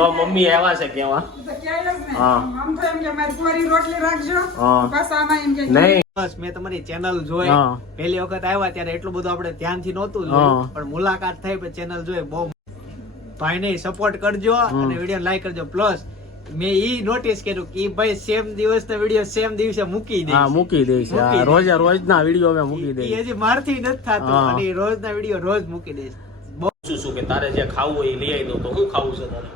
જો મમ્મી આવ્યા છે કેવા. બસ આમાં એમ કે નહીં. બસ મેં તમારી ચેનલ જોઈ. પહેલી વખત આવ્યા ત્યારે એટલું બધું આપણે ધ્યાનથી નહોતું પણ મુલાકાત થઈ પછી ચેનલ જોઈ. બહુ ભાઈને સપોર્ટ કરજો અને વીડિયો લાઈક કરજો. પ્લસ મેં ઈ નોટિસ કર્યું કે ભાઈ સેમ દિવસનો વીડિયો સેમ દિવસે મૂકી દે હા મૂકી દઈશ રોજ રોજ ના વીડિયો અમે મૂકી દે હજી મારથી નથી થતું રોજ અને રોજના વીડિયો રોજ મૂકી દઈશ શું શું કે તારે જે ખાવું હોય એ લઈ આવી દઉં તો હું ખાવું છે તારે?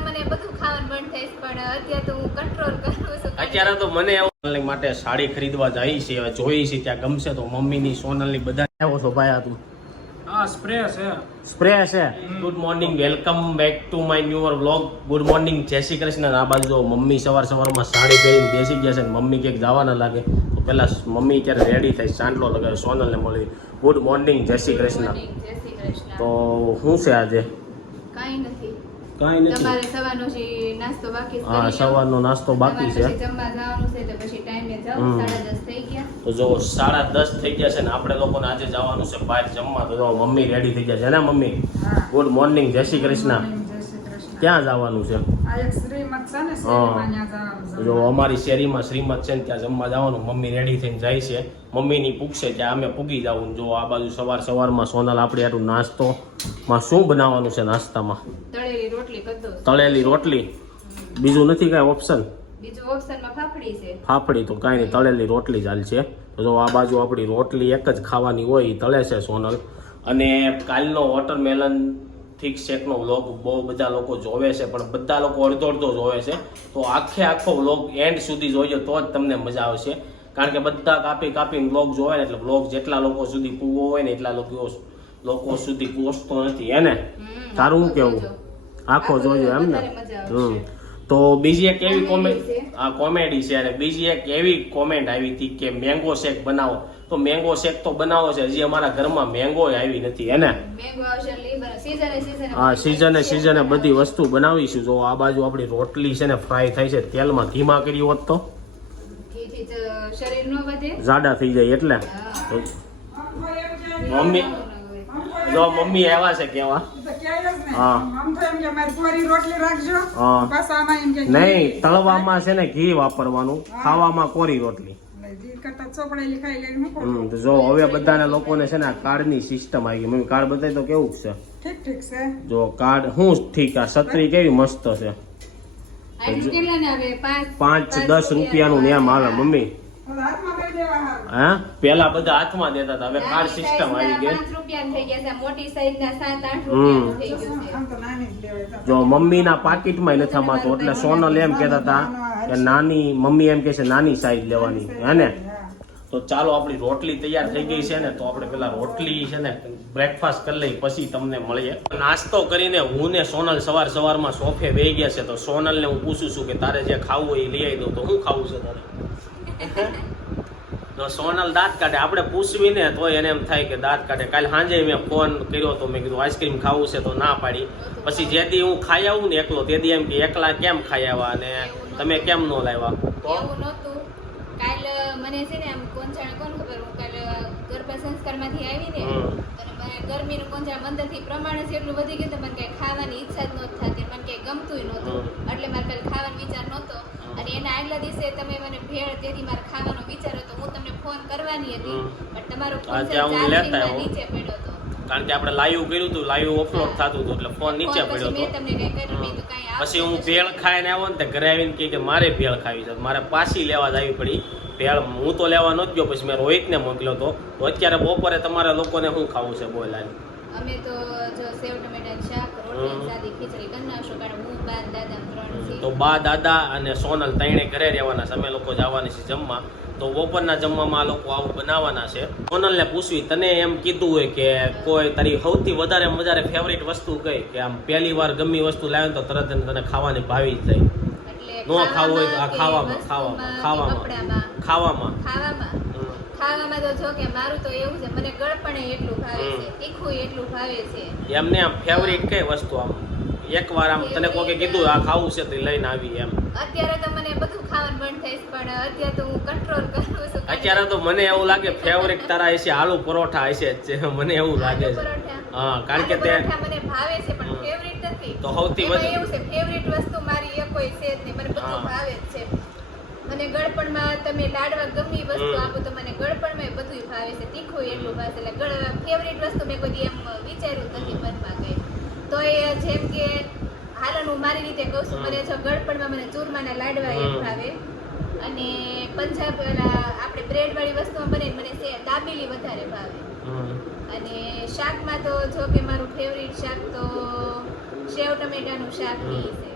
મને બધું ખાવાનું બંધ થઈશ પણ અત્યારે તો હું કંટ્રોલ કરું છું અત્યારે તો મને એવું માટે સાડી ખરીદવા જાય છે હવે જોઈ છે ત્યાં ગમશે તો મમ્મી સોનલની બધા ની છો ભાઈ આ તું હા સ્પ્રે છે. સ્પ્રે છે? Good morning welcome back to my newer vlog good morning Jai Shri Krishna. આ બાજુ મમ્મી સવાર સવારમાં સાડી પહેરીને બેસી ગયા છે ને મમ્મી ક્યાંક જવા ના લાગે. પેલા મમ્મી ક્યારે રેડી થઈ ચાંદલો લગાવે સોનલને મળી. Good morning Jai Shri Krishna. તો શું છે આજે? કાંઈ નથી. કાંઈ નથી. તમારે સવારનો જે નાસ્તો બાકી છે હા સવારનો નાસ્તો બાકી છે. જમવા જવાનું છે તો પછી ટાઈમે જાઓ. હમ. થઈ ગયા. તો જો સાડા દસ થઈ ગયા છે ને આપણે લોકોને આજે જવાનું છે બહાર જમવા. તો જો મમ્મી રેડી થઈ ગયા છે ને mummy? Good morning Jai Shri Krishna. ત્યાં જવાનું છે. જો અમારી શેરીમાં શ્રીમત છે ને ત્યાં જમવા જવાનું. મમ્મી રેડી થઈને જાય છે. મમ્મીની પૂછશે ત્યાં અમે પૂગી જવું જો આ બાજુ સવાર સવારમાં સોનલ આપણે આટલું નાસ્તોમાં શું બનાવવાનું છે નાસ્તામાં? તળેલી રોટલી બીજું નથી કાંઈ ઓપ્શન બીજું ફાફડી તો કાંઈ નહીં તળેલી રોટલી ચાલશે તો જો આ બાજુ આપણી રોટલી એક જ ખાવાની હોય એ તળે છે સોનલ. અને કાલનો વોટરમેલન થીક શેકનો વ્લોગ બહુ બધા લોકો જોવે છે પણ બધા લોકો અડધો અડધો જોવે છે. તો આખે આખો વ્લોગ એન્ડ સુધી જોઈજો તો જ તમને મજા આવશે. કારણ કે બધા કાપી કાપીને વ્લોગ જોવે ને એટલે વ્લોગ જેટલા લોકો સુધી પૂવો હોય ને એટલા લોકો લોકો સુધી પહોંચતો નથી. એને તારું કેવું? આખો જોજો એમ ને? વધારે મજા આવશે. હમ. તો બીજી એક એવી કોમેન્ટ. આ કોમેડી છે અને બીજી એક એવી કોમેન્ટ આવી હતી કે મેંગો શેક બનાવો. તો મેંગો શેક તો બનાવો છે હજી અમારા ઘરમાં મેંગો આવી નથી એને લીંબર સીઝને સીઝને બધી વસ્તુ બનાવીશું. જો આ બાજુ આપણી રોટલી છે ને ફ્રાય થાય છે તેલમાં ધીમા કરી હોત તો? જાડા થઈ જાય એટલે. હા. મમ્મી જો મમ્મી આવ્યા છે કેવા? તો નહીં. હા. આમ તો એમ કે મારી કોરી રોટલી રાખજો. હા. બસ આમાં એમ કે નહીં તળવામાં છે ને ઘી વાપરવાનું. ખાવામાં કોરી રોટલી. જી હવે બધાને લોકોને છે ને આ કાર્ડની સિસ્ટમ આવી ગઈ. મમ્મી કાર્ડ બતાવી તો કેવું છે? ઠીક ઠીક છે. જો કાર્ડ હું ઠીક આ છત્રી કેવી મસ્ત છે. પાંચ દસ રૂપિયાનું નેમ આવે મમ્મી. હા? પેલા બધા હાથમાં દેતા હતા. હવે કાર્ડ સિસ્ટમ આવી ગઈ. થઈ ગયા છે. મોટી સાઈઝ ના સાત આઠ હમ. થઈ ગયું છે. આમ તો નાની જ જો મમ્મીના પાકીટમાં નથી અમાતું એટલે સોનલ એમ કહેતા હતા કે નાની મમ્મી એમ કે છે નાની સાઈઝ લેવાની. હે ને? તો ચાલો આપણી રોટલી તૈયાર થઈ ગઈ છે ને તો આપણે પેલા રોટલી છે ને બ્રેકફાસ્ટ કરી લઈ પછી તમને મળીએ. નાસ્તો કરીને હું ને સોનલ સવાર સવારમાં સોફે બેહી ગયા છે. તો સોનલને હું પૂછું છું કે તારે જે ખાવું હોય એ લઈ આવી દઉં તો હું ખાવું છે તારે તો સોનલ દાંત કાઢે આપણે પૂછવી ને તો એને એમ થાય કે દાંત કાઢે. કાલે સાંજે મેં ફોન કર્યો તો મેં કીધું આઈસ્ક્રીમ ખાવું છે તો ના પાડી. પછી જે દી હું ખાઈ આવું ને એકલો તે દી એમ કે એકલા કેમ ખાઈ આવ્યા અને તમે કેમ ન લાવ્યા? તો એવું નહોતું. કાલ મને છે ને આમ કોણ ખબર? હું કાલ ગર્ભ સંસ્કારમાંથી આવી ને હમ. અને મને ગરમીનું કોંચાણ અંદરથી પ્રમાણ જ એટલું વધી ગયું તો મને કઈ ખાવાની ઈચ્છા જ નહોતી થતી મને કઈ ગમતું નહોતું. એટલે મારે કાલ ખાવાનો વિચાર નહોતો. અને એના આગલા દિવસે તમે મને ભેળ તેથી મારે ખાવાનો વિચાર હતો હું તમને ફોન કરવાની હતી. પણ તમારો ફોન. નીચે પડ્યો હતો. કારણ કે આપણે લાઈવ કર્યું હતું લાઈવ અપલોડ થતું હતું એટલે ફોન નીચે પડ્યો હતો. પછી હું ભેળ ખાઈને આવ્યો ને તો ઘરે આવીને કહે કે મારે ભેળ ખાવી છે. મારે પાછી લેવા જ આવી પડી. ભેળ હું તો લેવા નહોતો ગયો પછી મેં રોહિતને મોકલ્યો હતો તો અત્યારે બપોરે તમારા લોકોને શું ખાવું છે બોલાય અમે તો જો સેવ ટમેટાનું શાક રોટલી સાદી ખીચડી કરી નાખશું કારણ હું બા દાદા ત્રણ તો બા દાદા અને સોનલ ત્રણે ઘરે રહેવાના છે. અમે લોકો જવાની છે જમવા. તો બપોરના જમવામાં આ લોકો આવું બનાવવાના છે. સોનલને પૂછવી તને એમ કીધું હોય કે કોઈ તારી સૌથી વધારે વધારે ફેવરિટ વસ્તુ કઈ? કે આમ પહેલી વાર ગમી વસ્તુ લાવે તો તરત જ તને ખાવાની ભાવી જ જાય. ન ખાવું હોય તો આ ખાવામાં ખાવામાં ખાવામાં ખાવામાં. ખાવામાં. ખાવામાં તો જો કે મારું તો એવું છે મને ગળપણે એટલું ભાવે છે તીખું એટલું ભાવે છે. એમને આમ ફેવરિટ કઈ વસ્તુ આમ? એકવાર આમ તને કોકે કીધું આ ખાવું છે તો લઈને આવી એમ. અત્યારે તો મને બધું ખાવાનું મન થઈશ પણ અત્યારે તો હું કંટ્રોલ કરું છું અત્યારે તો મને એવું લાગે ફેવરિટ તારા હશે આલુ પરોઠા હશે જ છે. મને એવું લાગે છે. હા કારણ કે તે મને ભાવે છે પણ. ફેવરિટ નથી. તો સૌથી વધુ- એવું છે ફેવરિટ વસ્તુ મારી એક હોય છે જ નહીં મને બધું ભાવે જ છે. મને ગળપણમાં તમે લાડવા ગમી વસ્તુ આપો તો મને ગળપણમાં બધું ભાવે છે તીખું એટલું ભાવે છે. એટલે ફેવરિટ વસ્તુ મેં કોઈ એમ વિચાર્યું નથી મનમાં કંઈ. તો એ જેમ કે હાલ હું મારી રીતે કહું છું મને જો ગળપણમાં મને ચૂરમાના લાડવા એ ભાવે. અને પંજાબ આપણે બ્રેડ વાળી વસ્તુમાં બને મને દાબેલી વધારે ભાવે. અને શાકમાં તો જો કે મારું ફેવરિટ શાક તો સેવ ટમેટાનું શાક હમ. છે.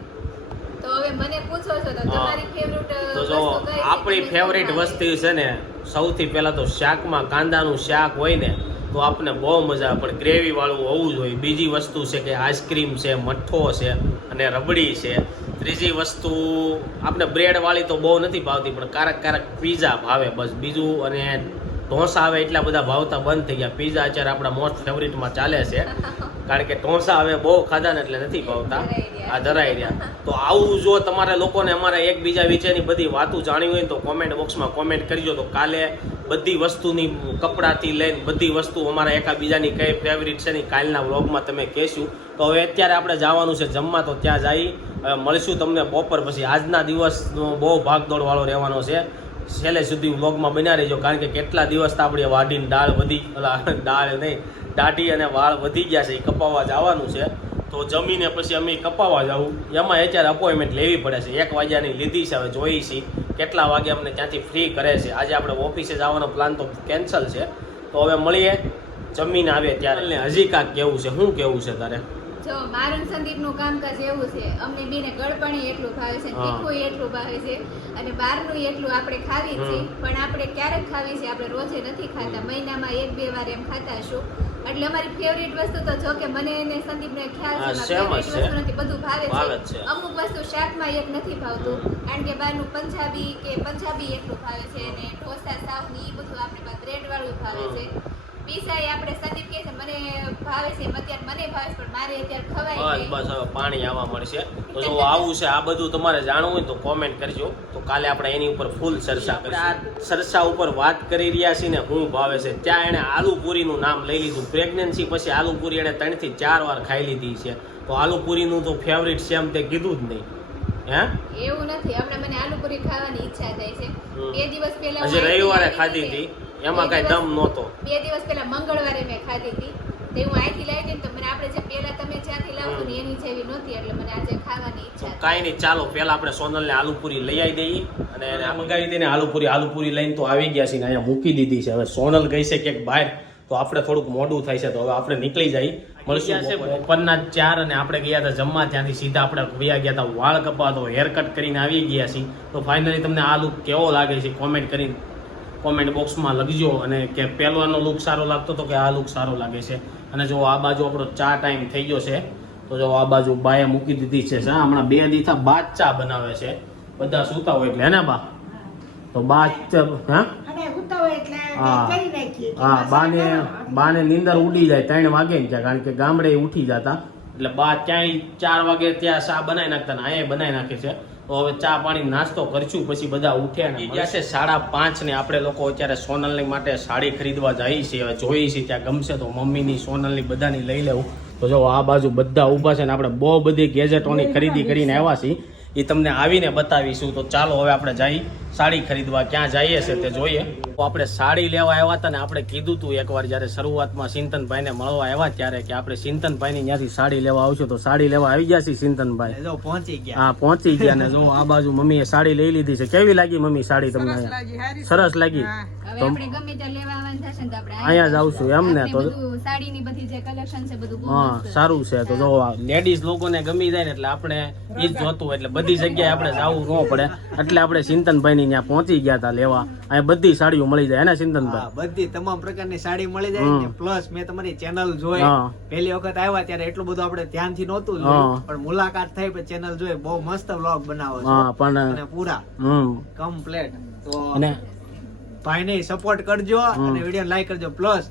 તો હવે મને પૂછો છો તો. તમારી ફેવરિટ તો જો? આપણી ફેવરિટ વસ્તુ છે ને સૌથી પહેલા તો શાકમાં કાંદાનું શાક હોય ને તો આપણને બહુ મજા આવે પણ ગ્રેવી વાળું હોવું જોઈએ બીજી વસ્તુ છે કે આઈસ્ક્રીમ છે મઠ્ઠો છે અને રબડી છે ત્રીજી વસ્તુ આપણે બ્રેડ વાળી તો બહુ નથી ભાવતી પણ ક્યારેક ક્યારેક પીઝા ભાવે બસ બીજું અને ઢોસા આવે એટલા બધા ભાવતા બંધ થઈ ગયા. પીઝા અત્યારે આપણા મોસ્ટ ફેવરિટમાં ચાલે છે. કારણ કે ઢોંસા હવે બહુ ખાધા ને એટલે નથી ભાવતા. આ ધરાઈ રહ્યા. તો આવું જો તમારે લોકોને અમારા એકબીજા વિશેની બધી વાતો જાણવી હોય તો કોમેન્ટ બોક્સમાં કોમેન્ટ કરજો. તો કાલે બધી વસ્તુની કપડાથી લઈને બધી વસ્તુ અમારા એકાબીજાની કઈ ફેવરિટ છે ને કાલના વ્લોગમાં તમે કહેશું. તો હવે અત્યારે આપણે જવાનું છે જમવા, તો ત્યાં જઈ મળીશું તમને બપોર પછી. આજના દિવસનો બહુ ભાગદોડ વાળો રહેવાનો છે. છેલ્લે સુધી વ્લોગમાં બન્યા રહેજો, કારણ કે કેટલા દિવસ આપણે વાડીને દાળ વધી દાળ નહીં, દાઢી અને વાળ વધી ગયા છે, એ કપાવવા જવાનું છે. તો જમીને પછી અમે કપાવવા જવું એમાં અત્યારે અપોઇન્ટમેન્ટ લેવી પડે છે. એક વાગ્યાની લીધી છે, હવે જોઈ છીએ કેટલા વાગે અમને ત્યાંથી ફ્રી કરે છે. આજે આપણે ઓફિસે જવાનો પ્લાન તો કેન્સલ છે. તો હવે મળીએ. જમીને આવે ત્યારે. હજી કાંક કેવું છે? શું કેવું છે તારે? જો મારું સંદીપનું કામકાજ એવું છે અમને બેને ગળપણી એટલું ભાવે છે. તીખું એટલું ભાવે છે અને બહારનું એટલું આપણે ખાવી છે પણ આપણે ક્યારેક ખાવી છે આપણે રોજે નથી ખાતા મહિનામાં એક બે વાર એમ ખાતા છું એટલે અમારી ફેવરિટ વસ્તુ તો જો કે મને ને સંદીપને ખ્યાલ છે. વસ્તુ નથી બધું ભાવે છે. અમુક વસ્તુ શાકમાં એક નથી ભાવતું કારણ કે બહારનું પંજાબી કે પંજાબી એટલું ભાવે છે અને ઢોસા સાવ ને એ બધું આપણે બ્રેડ વાળું ભાવે છે. પીઝા આપણે સંદીપ કહે છે મને ભાવે છે અત્યારે મને ભાવે છે પણ મારે અત્યારે ખવાય બસ બસ હવે પાણી આવવા મળશે. તો જો આવું છે આ બધું તમારે જાણવું હોય તો કોમેન્ટ કરજો. તો કાલે આપણે એની ઉપર ફૂલ ચર્ચા કરીશું. ચર્ચા ઉપર વાત કરી રહ્યા છીએ ને હું ભાવે છે. ત્યાં એણે આલુપુરીનું નામ લઈ લીધું. પ્રેગ્નન્સી પછી આલુપુરી એણે ત્રણથી ચાર વાર ખાઈ લીધી છે. તો આલુપુરીનું તો ફેવરિટ છે એમ તે કીધું જ નહીં. હે? એવું નથી. હમણાં મને આલુ પૂરી ખાવાની ઈચ્છા થાય છે. બે દિવસ પહેલા હજી રવિવારે ખાધી હતી. એમાં કઈ દમ નહોતો. બે દિવસ પહેલા મંગળવારે મેં ખાધી હતી. તે હું અહીંથી લાવી હતી મને આપણે જે પહેલા તમે જ્યાંથી લાવો ને એની જેવી નહોતી એટલે મને આજે ખાવાની ઈચ્છા થાય. કાંઈ નહીં ચાલો પહેલા આપણે સોનલને આલુપુરી લઈ આવી દઈએ અને એને આ મંગાવી દઈને આલુપુરી આલુપુરી લઈને તો આવી ગયા છે ને અહીંયા મૂકી દીધી છે. હવે સોનલ ગઈ છે ક્યાંક બહાર તો આપણે થોડુંક મોડું થાય છે તો હવે આપણે નીકળી જઈએ. મળશું છે બપોરના ચાર અને આપણે ગયા હતા જમવા ત્યાંથી સીધા આપણે વયા ગયા હતા વાળ કપાતો હેર કટ કરીને આવી ગયા છીએ. તો ફાઇનલી તમને આ લુક કેવો લાગે છે કોમેન્ટ કરીને કોમેન્ટ બોક્સમાં લખજો અને કે પહેલાનો લુક સારો લાગતો તો કે આ લુક સારો લાગે છે. અને જો આ બાજુ આપણો ચા ટાઈમ થઈ ગયો છે તો જો આ બાજુ બાએ મૂકી દીધી છે ચા. હમણાં બે દીથા બાદ ચા બનાવે છે. બધા સૂતા હોય એટલે હે બા? તો બા હા? હા. હા બાને બાને નીંદર ઉડી જાય ત્રણ વાગે ને કારણ કે ગામડે ઉઠી જતા. એટલે બા ક્યાંય ચાર વાગે ત્યાં ચા બનાવી નાખતા ને અહીંયા બનાવી નાખે છે. હવે ચા પાણી નાસ્તો કરશું પછી બધા ઉઠે ને ગયા છે સાડા પાંચ ને આપણે લોકો અત્યારે સોનલની માટે સાડી ખરીદવા જઈએ છીએ હવે જોઈએ છીએ ત્યાં ગમશે તો મમ્મીની સોનલની બધાની લઈ લેવું. તો જો આ બાજુ બધા ઊભા છે ને આપણે બહુ બધી ગેજેટોની ખરીદી કરીને આવ્યા છીએ. એ તમને આવીને બતાવીશું. તો ચાલો હવે આપણે જઈ સાડી ખરીદવા ક્યાં જઈએ છે તે જોઈએ. તો આપણે સાડી લેવા આવ્યા હતા ને આપણે કીધું હતું એકવાર જ્યારે શરૂઆતમાં સિંતનભાઈને મળવા આવ્યા ત્યારે કે આપણે સિંતનભાઈની ત્યાંથી સાડી લેવા આવશું તો સાડી લેવા આવી ગયા છે સિંતનભાઈ. જો પહોંચી ગયા. હા પહોંચી ગયા ને જો આ બાજુ મમ્મીએ સાડી લઈ લીધી છે. કેવી લાગી મમ્મી સાડી તમને સરસ લાગી હારી સરસ લાગી. હા. હવે તો- આપણે ગમે ત્યાં લેવા આવવાનું થશે ને તો આપણે અહીંયા જ આવશું એમ ને તો- બધું સાડીની બધી જે કલેક્શન છે બધું બહુ હા સારું છે. તો જો લેડીઝ લોકોને ગમી જાય ને એટલે આપણે એ જ જોતું એટલે બધી જગ્યાએ આપણે જવું ન પડે. એટલે આપણે સિંતનભાઈ ની ત્યાં પહોંચી ગયા હતા લેવા. અહીંયા બધી સાડીઓ મળી જાય હે ને હા, બધી તમામ પ્રકારની સાડી મળી જાય પ્લસ મેં તમારી ચેનલ જોઈ. પહેલી વખત આવ્યા ત્યારે એટલું બધું આપણે ધ્યાનથી નહોતું પણ મુલાકાત થઈ પછી ચેનલ જોઈ. બહુ મસ્ત વ્લોગ બનાવો છો. હા પણ પૂરા. કમ્પ્લેટ તો અને? ભાઈને સપોર્ટ કરજો અને વીડિયો લાઈક કરજો. પ્લસ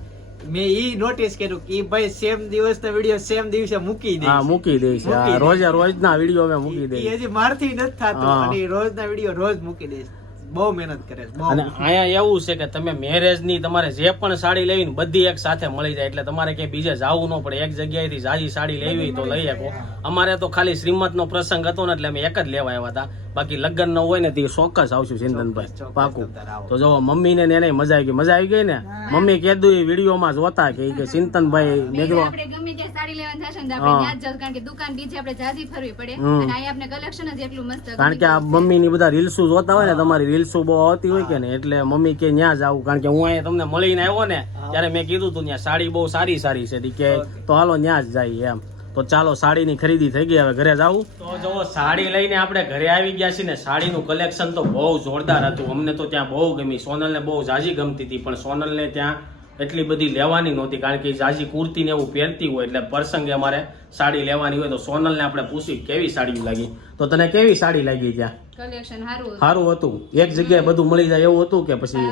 મેં ઈ નોટિસ કર્યું કે ભાઈ સેમ દિવસના વીડિયો સેમ દિવસે મૂકી દે હા મૂકી દે છે. રોજ રોજ ના વીડિયો અમે મૂકી દે હજી મારથી નથી થતું અને રોજ રોજના વીડિયો રોજ મૂકી દઈશ બહુ મહેનત કરે છે અને અહીંયા એવું છે કે તમે મેરેજની તમારે જે પણ સાડી લેવી ને બધી એક સાથે મળી જાય એટલે તમારે ક્યાંય બીજે જવું ન પડે. એક જગ્યાએથી જાજી સાડી લેવી તો લઈ શકો. અમારે તો ખાલી શ્રીમત નો પ્રસંગ હતો ને એટલે અમે એક જ લેવા આવ્યા હતા. બાકી લગ્ન નો હોય ને તે ચોક્કસ આવશું ચિંતનભાઈ પાકું. તો જો મમ્મી ને એને મજા આવી ગઈ મજા આવી ગઈ ને? મમ્મી કીધું એ વિડીયોમાં જોતા કે ઈ કે ચિંતનભાઈ મેં ત્યાં સાડી લેવા થશે ને આપણે ત્યાં જ જવું કારણ કે દુકાન બીજે આપણે જાજી ફરવી પડે. અને અહીંયા આપણે કલેક્શન જ એટલું મસ્ત કારણ કે આ મમ્મી ની બધા રીલ્સો જોતા હોય ને તમારી રીલ્સો બહુ આવતી હોય કે ને એટલે મમ્મી કે ન્યા જ આવું કારણ કે હું અહીંયા તમને મળીને આવ્યો ને ત્યારે મેં કીધું તું ત્યાં સાડી બહુ સારી સારી છે કે તો હાલો ન્યા જ જાય એમ. તો ચાલો સાડીની ખરીદી થઈ ગઈ હવે ઘરે જાવું તો જો સાડી લઈને આપણે ઘરે આવી ગયા છીએ ને સાડીનું કલેક્શન તો બહુ જોરદાર હતું. અમને તો ત્યાં બહુ ગમી. સોનલને બહુ જાજી ગમતી હતી પણ સોનલને ત્યાં એટલી બધી લેવાની નહોતી કારણ કે જાજી કુર્તી ને એવું પહેરતી હોય એટલે પ્રસંગે અમારે સાડી લેવાની હોય તો સોનલને આપણે પૂછી કેવી સાડી લાગી? તો તને કેવી સાડી લાગી ત્યાં? કલેક્શન સારું સારું હતું. એક જગ્યાએ બધું મળી જાય એવું હતું કે પછી?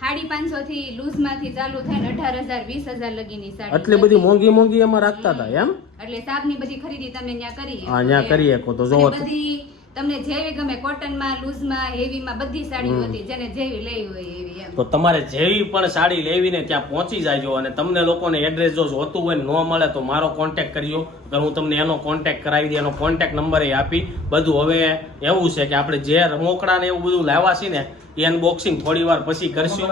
સાડી પાંચસો થી લૂઝમાંથી ચાલુ થાય ને અઢાર હજાર વીસ હજાર લગીની સાડી આટલી બધી મોંઘી મોંઘી એમાં રાખતા હતા એમ? એટલે સાબની બધી ખરીદી તમે ત્યાં કરી હા ત્યાં કરી શકો તો જો બધી તમને જેવી ગમે કોટનમાં લૂઝમાં હેવીમાં બધી સાડીઓ હતી જેને જેવી લેવી હોય એવી એમ. તો તમારે જેવી પણ સાડી લેવી ને ત્યાં પહોંચી જાજો અને તમને લોકોને એડ્રેસ જો જોતું હોય ન મળે તો મારો કોન્ટેક્ટ કરજો. અગર હું તમને એનો કોન્ટેક્ટ કરાવી દઈ એનો કોન્ટેક્ટ નંબર એ આપી બધું હવે એવું છે કે આપણે જે રમોકડા ને એવું બધું લાવ્યા છીએ ને એ અનબોક્સિંગ થોડી વાર પછી કરશું.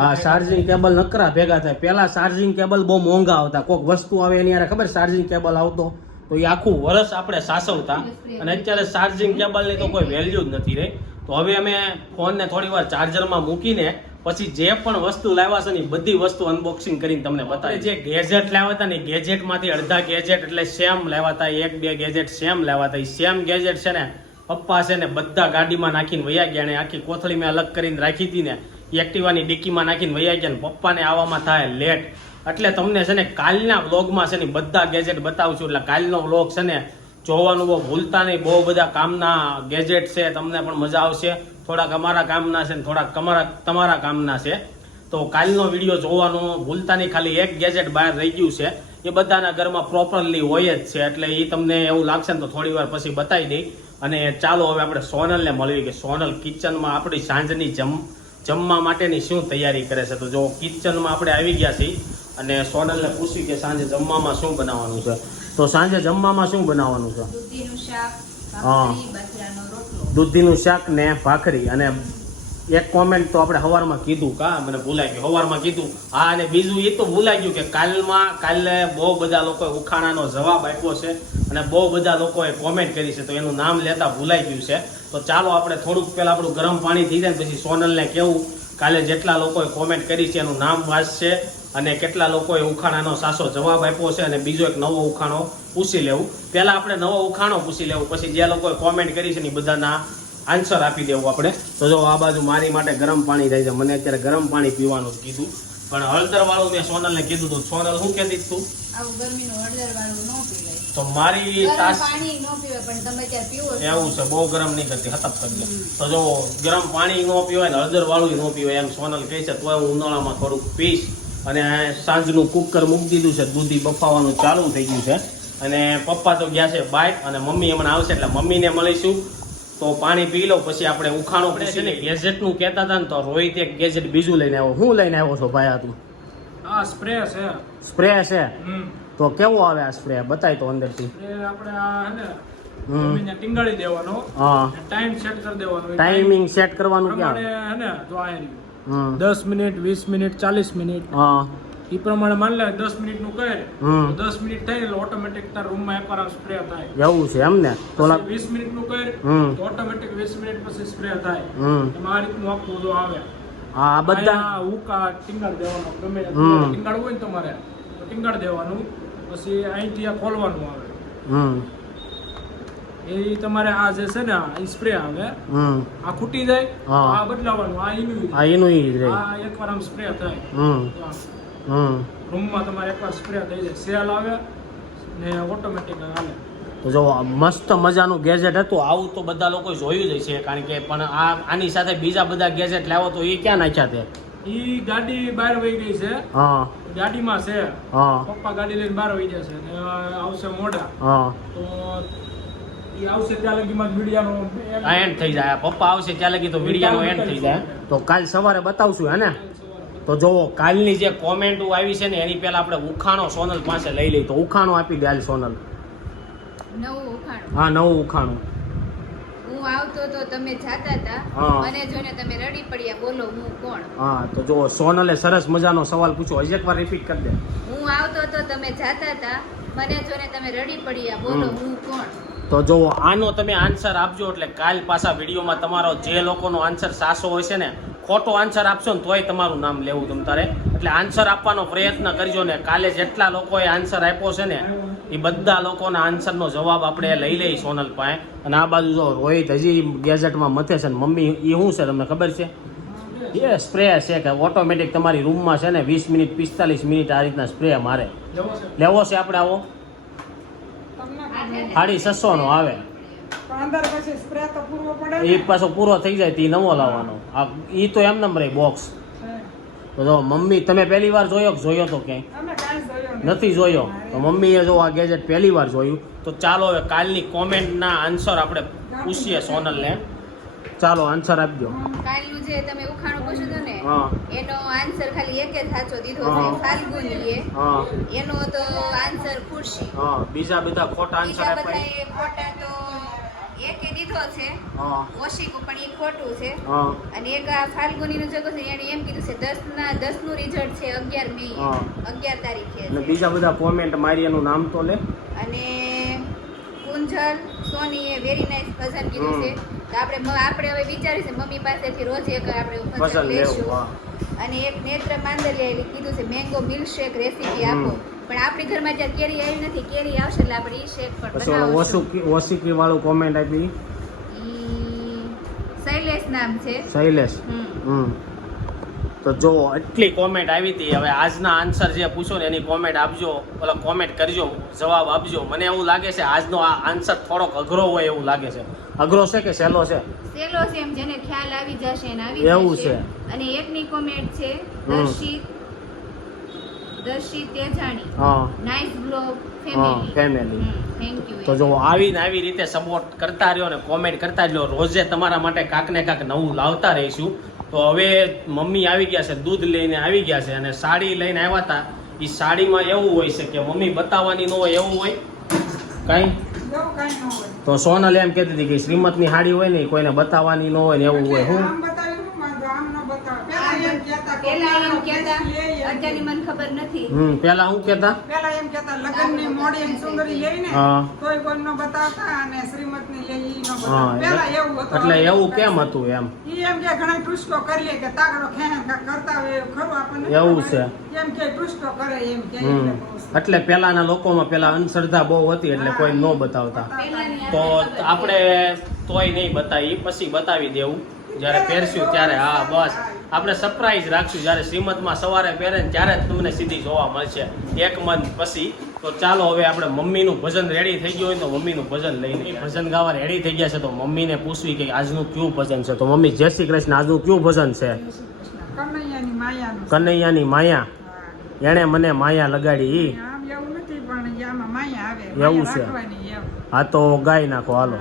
હા ચાર્જિંગ કેબલ નકરા ભેગા થાય. પેલા ચાર્જિંગ કેબલ બહુ મોંઘા આવતા. કોઈક વસ્તુ આવે એની હારે ખબર ચાર્જિંગ કેબલ આવતો. તો એ આખું વર્ષ આપણે સાસવતા અને અત્યારે ચાર્જિંગ કેબલની તો કોઈ વેલ્યુ જ નથી રહી તો હવે અમે ફોનને થોડી વાર ચાર્જરમાં મૂકીને પછી જે પણ વસ્તુ લાવ્યા છે ને એ બધી વસ્તુ અનબોક્સિંગ કરીને તમને બતાવી જે ગેજેટ લાવ્યા હતા ને ગેજેટમાંથી અડધા ગેજેટ એટલે સેમ લાવ્યા હતા એક બે ગેજેટ સેમ લાવ્યા હતા. એ સેમ ગેજેટ છે ને પપ્પા છે ને બધા ગાડીમાં નાખીને વયા ગયા ને આખી કોથળી મેં અલગ કરીને રાખી હતી ને એક્ટિવાની ડિક્કીમાં નાખીને વયા ગયા ને પપ્પાને આવવામાં થાય લેટ એટલે તમને છે ને કાલના વ્લોગમાં છે ને બધા ગેજેટ બતાવું છું. એટલે કાલનો વ્લોગ છે ને જોવાનું બહુ ભૂલતા નહીં. બહુ બધા કામના ગેજેટ છે, તમને પણ મજા આવશે. થોડાક અમારા કામના છે ને થોડાક તમારા તમારા કામના છે. તો કાલનો વીડિયો જોવાનું, ભૂલતા નહીં. ખાલી એક ગેજેટ બહાર રહી ગયું છે. એ બધાના ઘરમાં પ્રોપરલી હોય જ છે. એટલે એ તમને એવું લાગશે ને તો થોડી વાર પછી બતાવી દઈ. અને ચાલો હવે આપણે સોનલને મળવી કે સોનલ કિચનમાં આપણી સાંજની જમ, જમવા માટેની શું તૈયારી કરે છે. તો જો કિચનમાં આપણે આવી ગયા છીએ. અને સોનલને પૂછ્યું કે સાંજે જમવામાં શું બનાવવાનું છે? તો સાંજે જમવામાં શું બનાવવાનું છે? હા. દૂધીનું શાક ને ભાખરી. અને એક કોમેન્ટ તો આપણે હવારમાં કીધું કા? મને ભૂલાઈ ગયું. હવારમાં કીધું. હા અને બીજું એ તો ભૂલાઈ ગયું કે કાલમાં કાલે બહુ બધા લોકોએ ઉખાણાનો જવાબ આપ્યો છે અને બહુ બધા લોકોએ કોમેન્ટ કરી છે. તો એનું નામ લેતા ભૂલાઈ ગયું છે. તો ચાલો આપણે થોડુંક પહેલાં આપણું ગરમ પાણી થઈ જાય પછી સોનલને કેવું? કાલે જેટલા લોકોએ કોમેન્ટ કરી છે એનું નામ વાંચશે. અને કેટલા લોકોએ ઉખાણાનો સાસો જવાબ આપ્યો છે અને બીજો એક નવો ઉખાણો પૂછી લેવું. પહેલાં આપણે નવો ઉખાણો પૂછી લેવું પછી જે લોકોએ કોમેન્ટ કરી છે ને બધાના આન્સર આપી દેવું આપણે. તો જો આ બાજુ મારી માટે ગરમ પાણી થાય છે. મને અત્યારે ગરમ પાણી પીવાનું કીધું. પણ હળદરવાળું મેં સોનલને કીધું હતું સોનલ શું કહેતી તું? તો મારી. એવું છે બહુ ગરમ નહીં કરતી હતપ કરી તો જો ગરમ પાણી ન પીવાય ને હળદર વાળું ન પીવાય એમ સોનલ કહે છે તો હું ઉનાળામાં થોડુંક પીશ અને સાંજનું કુકર મૂકી દીધું છે દૂધી બફાવાનું ચાલુ થઈ ગયું છે. અને પપ્પા તો ગયા છે બાઇક અને મમ્મી હમણાં આવશે એટલે મમ્મીને મળીશું. તો પાણી પી લો પછી આપણે ઉખાણો છે ને ગેજેટનું કહેતા હતા ને તો રોહિત એક ગેજેટ બીજું લઈને આવ્યો. હું લઈને આવ્યો છો ભાઈ આ તું? આ સ્પ્રે છે. સ્પ્રે છે? તો કેવો આવે આ સ્પ્રે? બતાય તો અંદરથી. આપણે આ ને ટીંગાળી દેવાનો. હા. ટાઈમ સેટ કરી દેવાનો ટાઈમિંગ સેટ કરવાનું ક્યાં? ને જો આ દસ મિનિટ વીસ મિનિટ ચાલીસ મિનિટ. એ પ્રમાણે માની લે દસ મિનિટનું કહે દસ મિનિટ થાય એટલે ઓટોમેટિક તાર રૂમમાં એકવાર સ્પ્રે થાય. એવું છે એમ ને? થોડા વીસ મિનિટનું કહે તો ઓટોમેટિક વીસ મિનિટ પછી સ્પ્રે થાય. એમાં આ રીતનું આખું બધું આવે. હા બધા ઉકા ટીંગાડ દેવાનો ગમે ટીંગાડ હોય ને તમારે તો ટીંગાડ દેવાનું. પછી અહીંથી આ ખોલવાનું આવે. હમ. એ તમારે આ જે છે ને આ સ્પ્રે આવે હમ. આ ખૂટી જાય. આ બદલાવાનું આ ઈનું આ એનું ઈ રહે. આ એકવાર આમ સ્પ્રે થાય. હમ. હમ. રૂમમાં તમારે એકવાર સ્પ્રે થઈ જાય. સેલ આવે ને ઓટોમેટિક હાલે. તો જો મસ્ત મજાનું ગેજેટ હતું. આવું તો બધા લોકો જોયું જ છે કારણ કે પણ આ આની સાથે બીજા બધા ગેજેટ લાવો તો એ ક્યાં નાખ્યા તે? ઈ ગાડી બહાર વહી ગઈ છે. હા. ગાડીમાં છે. હા. પપ્પા ગાડી લઈને બહાર વહી જશે ને આવશે મોડા હા. તો આવશે ત્યાં લગીમાં જ એન્ડ થઈ જાય. પપ્પા આવશે ત્યાં લગી તો વિડીયોનો એન્ડ થઈ જાય. તો કાલ સવારે બતાવશું હે ને? તો જોવો કાલની જે કોમેન્ટો આવી છે ને એની પહેલા આપણે ઉખાણો સોનલ પાસે લઈ લઈ તો ઉખાણો આપી દે હાલ સોનલ. નવું ઉખાણું. હા નવું ઉખાણું. હું આવતો તો તમે જાતા હતા. મને જોઈને તમે રડી પડ્યા બોલો હું કોણ? હા તો જો સોનલે સરસ મજાનો સવાલ પૂછો હજી એકવાર રિપીટ કરી દે. હું આવતો તો તમે જાતા હતા મને જોને તમે રડી પડ્યા બોલો હું કોણ? તો જો આનો તમે આન્સર આપજો, એટલે કાલ પાછા વિડીયોમાં તમારો જે લોકોનો આન્સર સાસો હોય છે ને, ખોટો આન્સર આપશો ને, તોય તમારું નામ લેવું તમ તારે એટલે આન્સર આપવાનો પ્રયત્ન કરજો ને, કાલે જેટલા લોકોએ આન્સર આપ્યો છે ને, એ બધા લોકોના આન્સરનો જવાબ આપણે લઈ લઈએ સોનલ પાસે. અને આ બાજુ જો રોહિત હજી ગેજેટમાં મથે છે ને, મમ્મી એ શું છે, તમને ખબર છે? એ સ્પ્રે છે કે ઓટોમેટિક તમારી રૂમમાં છે ને, વીસ મિનિટ પિસ્તાલીસ મિનિટ આ રીતના સ્પ્રે મારે. લેવો છે આપણે આવો? સાડી છસો નો. આવે એ પાછો પૂરો થઈ જાય તે નવો લાવવાનો. આ એ તો એમ નંબર બોક્સ તો જો મમ્મી તમે પહેલી વાર જોયો કે જોયો તો ક્યાંય. નથી. જોયો. તો મમ્મીએ જો આ ગેજેટ પહેલી વાર જોયું. તો ચાલો હવે કાલની કોમેન્ટના આન્સર આપણે પૂછીએ સોનલને. ચાલો આન્સર આપજો. કાલનું જે તમે ઉખાણું પૂછ્યું હતું ને એનો આન્સર ખાલી એક જ સાચો દીધો છે ફાલ્ગુની એ એનો તો આન્સર ખુરશી. હા બીજા બધા ખોટા આન્સર બધાએ ખોટા તો એકે દીધો છે હા. પણ એ ખોટું છે. અને એક આ ફાલ્ગુનીનું જગો છે એને એમ કીધું છે દસ ના દસનું રિઝલ્ટ છે અગિયાર મે. અગિયાર તારીખે બીજા બધા કોમેન્ટ મારી એનું નામ તો લે. અને કુંજલ સોનીએ વેરી નાઇસ ભજન કીધું છે. તો આપણે આપણે હવે વિચારી છે મમ્મી પાસેથી રોજ એક આપણે ભજન લેશું. અને એક નેત્ર માંદલિયાએ કીધું છે મેંગો મિલ્કશેક રેસીપી આપો. પણ આપણી ઘરમાં જ્યાં કેરી આવી નથી કેરી આવશે એટલે આપણે ઈ શેક પણ બનાવશું. ઓસિકી વાળું કોમેન્ટ આપી. ઈ શૈલેષ નામ છે. શૈલેષ. હમ. હમ. તો જો એટલી કોમેન્ટ આવી હતી. હવે આજના આન્સર જે પૂછો ને એની કોમેન્ટ આપજો. ઓલા કોમેન્ટ કરજો જવાબ આપજો. મને એવું લાગે છે આજનો આ આન્સર થોડોક અઘરો હોય એવું લાગે છે. અઘરો છે કે સહેલો છે? સહેલો છે એમ જેને ખ્યાલ આવી જશે ને આવી એવું છે. અને એકની કોમેન્ટ છે દર્શિત દર્શિત તેજાણી. હા. નાઇસ બ્લોગ ફેમિલી ફેમિલી તો જો આવીને આવી રીતે સપોર્ટ કરતા રહ્યો ને કોમેન્ટ કરતા રહ્યો રોજે તમારા માટે કાંક ને કાંક નવું લાવતા રહીશું. તો હવે મમ્મી આવી ગયા છે દૂધ લઈને આવી ગયા છે અને સાડી લઈને આવ્યા હતા. એ સાડીમાં એવું હોય છે કે મમ્મી બતાવવાની ન હોય એવું હોય. કાંઈ? તો સોનલ એમ કહેતી હતી કે શ્રીમતની સાડી હોય ને કોઈને બતાવવાની ન હોય ને એવું હોય હું આમ બતાવ્યું શું વાંધો? આમ ન બતાવે. પેલા એમ કહેતા કે પેલા એમ કહેતા dress લે એમ. અત્યારની મને ખબર નથી હમ પેલા હું કહેતા પેલા એમ કહેતા લગ્નની મોડી એમ સુંદરી લઈને હા. કોઈ ન બતાવતા અને શ્રીમતની લે ઈ ન બતાવતા. પેલા એવું હતું. એટલે એવું કેમ હતું એમ ઈ એમ કે ઘણા ટુસ્કો કરી લે કે તાગડો કરતા હોય ખરું આપણને એવું છે. એમ કે ટુસ્કો કરે એમ કે. એટલે પેલાના લોકોમાં પેલા અંધશ્રદ્ધા બહુ હતી એટલે કોઈ ન બતાવતા તો આપણે તોય નહીં બતાવી પછી બતાવી દેવું જ્યારે પહેરશું ત્યારે હા બસ. આપણે સરપ્રાઈઝ રાખશું જ્યારે શ્રીમતમાં સવારે પહેરે ત્યારે જ તમને સીધી જોવા મળશે. એક મંથ પછી. તો ચાલો હવે આપણે મમ્મીનું ભજન રેડી થઈ ગયું હોય તો મમ્મીનું ભજન લઈને. ભજન ગાવા રેડી થઈ ગયા છે તો મમ્મીને પૂછવી કે આજનું કયું ભજન છે? તો મમ્મી જય શ્રી કૃષ્ણ આજનું કયું ભજન છે? કનૈયાની માયા. એણે મને માયા લગાડી એવું છે. હા તો ગાઈ નાખો હાલો.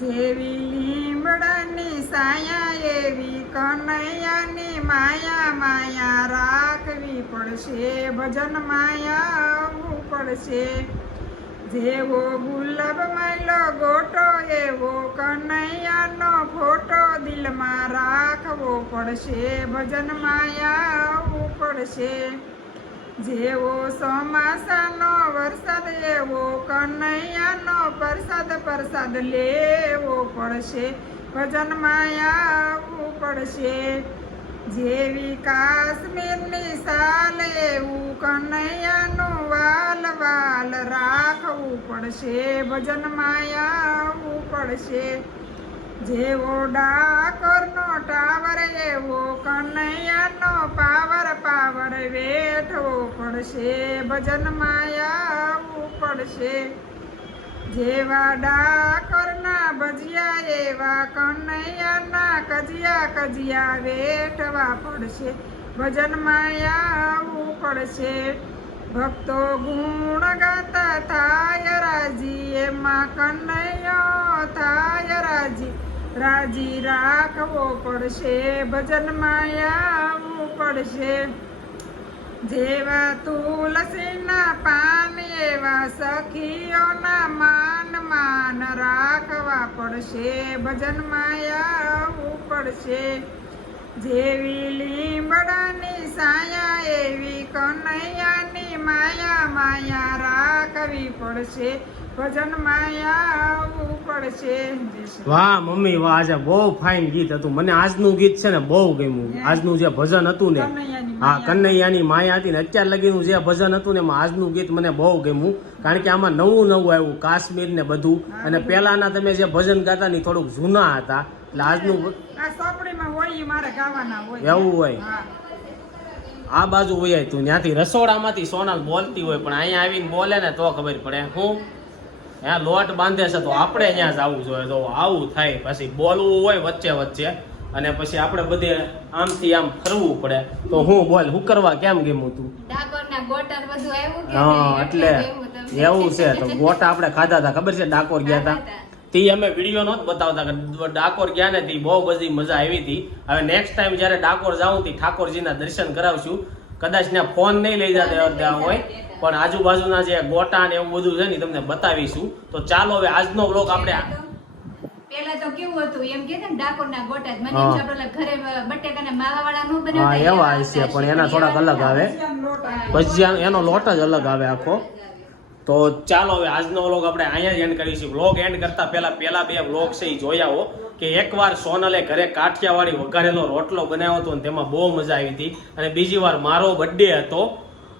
જેવી લીમડાની સાયા, એવી કનૈયાની માયા માયા રાખવી પડશે, ભજન માયા આવવું પડશે. જેવો ગુલાબ માયલો ગોટો, એવો કનૈયાનો ફોટો દિલમાં રાખવો પડશે, ભજન માયા આવવું પડશે. જેવો ચોમાસાનો વરસાદ, એવો કનૈયાનો પ્રસાદ પ્રસાદ લેવો પડશે. ભજન આવવું પડશે. જેવી કાશ્મીરની સાલ, એવું કનૈયાનું વાલ વાલ રાખવું પડશે. ભજન આવવું પડશે. જેવો ડાકરનો ટાવર, એવો કનૈયાનો પાવર પાવર વેઠવો પડશે, ભજન આવવું પડશે. જેવા ડાકરના ભજીયા, એવા કનૈયાના કજિયા કજિયા વેઠવા પડશે, ભજન આવવું પડશે. ભક્તો ગુણ ગાતા, થાય રાજી, એમાં કનૈયો, થાય રાજી. રાજી રાખવો પડશે ભજનમાં આવવું પડશે. જેવા તુલસીના પાન, એવા સખીઓના માન માન રાખવા પડશે ભજનમાં આવવું પડશે. જેવી લીમડાની સાયા, એવી કનૈયાની માયા માયા રાખવી પડશે. વાહ મમ્મી વાહ આજે બહુ ફાઇન ગીત હતું. મને આજનું ગીત છે ને બહુ ગમ્યું. આજનું જે ભજન હતું ને હા કન્નૈયાની માયા હતી ને અત્યાર લગીનું જે ભજન હતું ને એમાં આજનું ગીત મને બહુ ગમ્યું. કારણ કે આમાં નવું નવું આવ્યું કાશ્મીર ને બધું. અને પહેલાના તમે જે ભજન ગાતા ને થોડુંક જૂના હતા. એટલે આજનું એવું હોય. આ બાજુ હોય તું. ત્યાંથી રસોડામાંથી સોનલ બોલતી હોય પણ અહીંયા આવીને બોલે ને તો ખબર પડે. હું? ત્યાં લોટ બાંધે છે તો આપણે ત્યાં જ આવવું જોઈએ. તો આવું થાય. પછી બોલવું હોય વચ્ચે વચ્ચે અને પછી આપણે બધે આમથી આમ ફરવું પડે. તો હું બોલ હું કરવા કેમ ગેમું તું? હા એટલે એવું છે. તો ગોટા આપણે ખાધા હતા ખબર છે ડાકોર ગયા હતા તે. અમે વીડિયો નહોત બતાવતા કે ડાકોર ગયા ને તી બહુ બધી મજા આવી હતી હવે નેક્સ્ટ ટાઈમ જ્યારે ડાકોર જાઉં ઠાકોરજી ઠાકોરજીના દર્શન કરાવશું. કદાચ ત્યાં ફોન નહીં લઈ જતા હોય. પણ આજુબાજુના જે ગોટા ને એવું બધું છે ને તમને બતાવીશું. તો ચાલો હવે આજનો વ્લોગ આપણે પેલા તો કેવું હતું? એમ કે ડાકોરના ગોટા મને હા. એમ છે આપણે ઘરે બટેકાના માવાવાળા ન બનાવતા એવા પણ એના થોડાક અલગ આવે. આવે. ભજીયા એનો લોટ જ અલગ આવે આખો. તો ચાલો હવે આજનો વ્લોગ આપણે અહીંયા જ એન્ડ કરીશું. વ્લોગ એન્ડ કરતા પહેલા પહેલા બે વ્લોગ છે એ જોયા હો. કે એકવાર સોનલે ઘરે કાઠિયાવાડી વઘારેલો રોટલો બનાવ્યો હતો અને તેમાં બહુ મજા આવી હતી. અને બીજી વાર મારો બર્થડે હતો.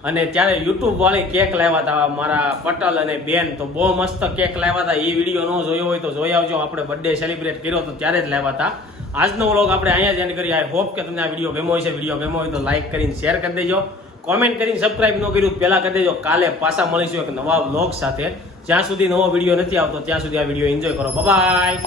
અને ત્યારે યુટ્યુબ વાળી કેક લાવ્યા હતા મારા પટલ અને બેન. તો બહુ મસ્ત કેક લાવ્યા હતા એ વીડિયો ન જોયો હોય તો જોઈ આવજો. આપણે બર્થડે સેલિબ્રેટ કર્યો તો ત્યારે જ લાવ્યા હતા આજનો વ્લોગ આપણે અહીંયા જ એન્ડ કરીએ. આઈ હોપ કે તમને આ વીડિયો ગમ્યો હશે. વીડિયો ગમ્યો હોય તો લાઇક કરીને શેર કરી દેજો. કોમેન્ટ કરીને સબસ્ક્રાઇબ ન કર્યું પહેલાં કરી દેજો. કાલે પાછા મળીશું એક નવા વ્લોગ સાથે. જ્યાં સુધી નવો વીડિયો નથી આવતો, ત્યાં સુધી આ વીડિયો એન્જોય કરો. બાય